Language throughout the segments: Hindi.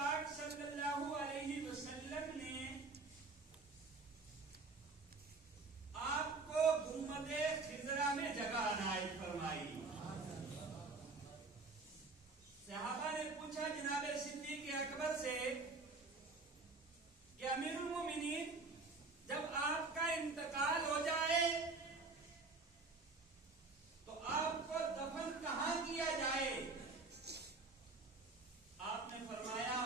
पाक सल्लल्लाहु अलैहि वसल्लम ने आपको गुम्बदे खिजरा में जगह अनायत फरमाई। सहाबा ने पूछा जनाबे सिद्दीक अकबर से कि अमीरुल मोमिनीन, जब आपका इंतकाल हो जाए तो आपको दफन कहां किया जाए? आपने फरमाया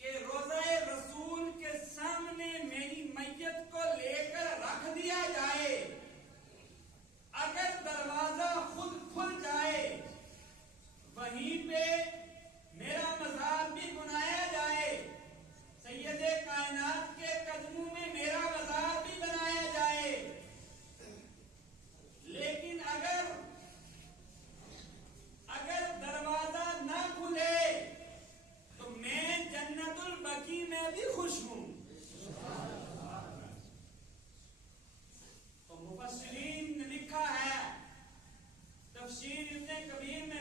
कि रोज़ाए रसूल के सामने मेरी मैयत को लेकर रख दिया जाए। अगर दरवाजा खुद खुल जाए वहीं पे मेरा मज़ार भी बनाया जाए, सैयदे कायनात के कदमों में मेरा मज़ार भी बनाया जाए। लेकिन अगर दरवाजा ना खुले तो मैं जन्नतुल बकी में भी खुश हूं। तो मुफस्सिरीन ने लिखा है, तफसीर इब्ने कबीर में